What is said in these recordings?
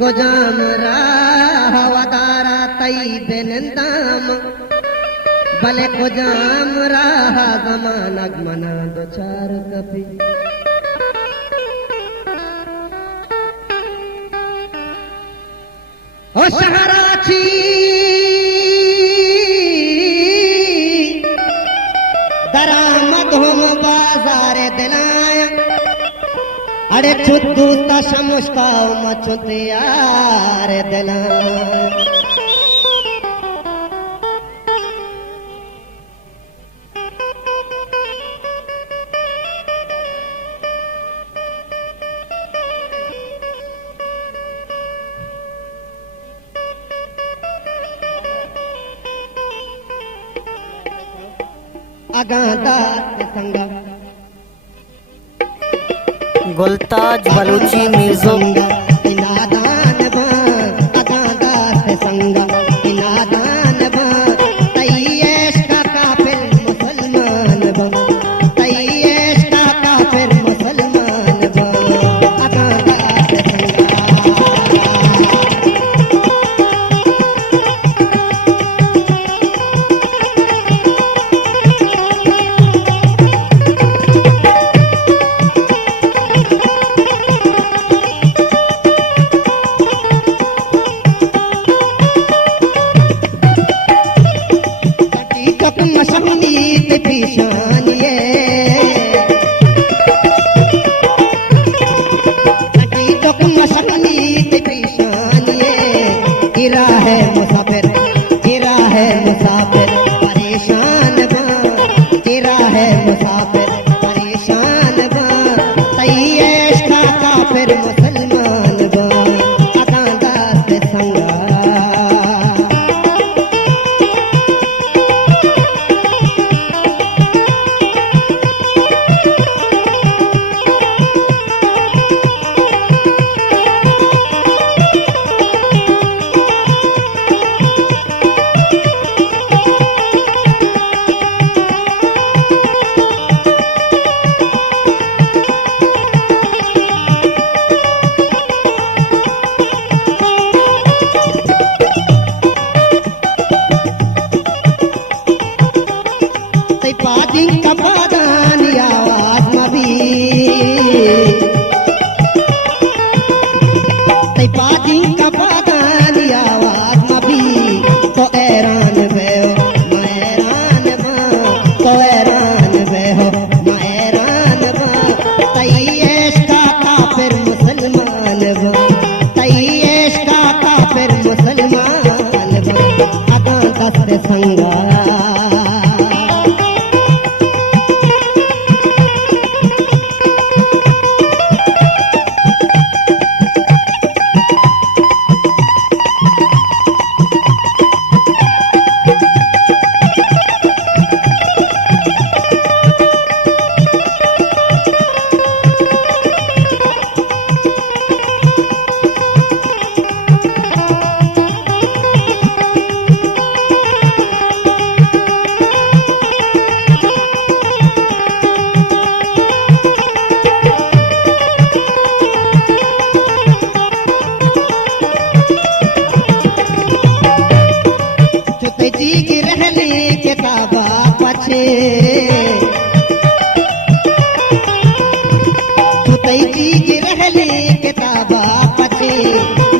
गोजाम हवादारा तई बेनंदाम भले गोजाम राहा जमानक मना दो चार कपी ओ शहराची दरामद हम बाजार दिलाया अरे छुद्दूता शमुष्काओ मचुते यार दिला अगादा संगा गुलताज बलूची म्यूजिक नादान बा अगादा संगा नादान बा तैयश का काफिर मुसलमान बा तैयश का काफिर मुसलमान बा अगादा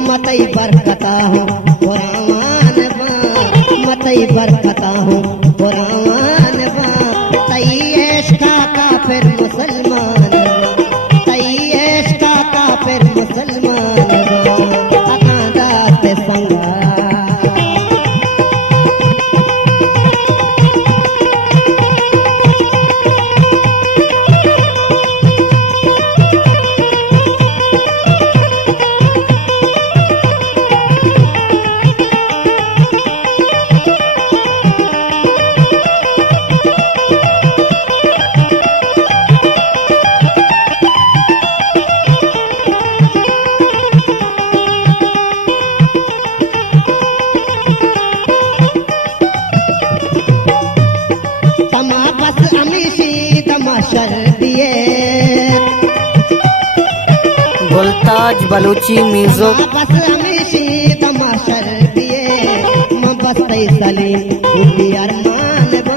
मतई बरकता हूँ पुरावान बा मतई बरकता हूँ पुरावान बा तैयश का काफिर मुसलमान बा तैयश का काफिर मुसलमान बा अकादा से संगा बोलता गुलताज बलूची म्यूजिक बस हमेशी तमाशर दिए बस सलीम अरमान बा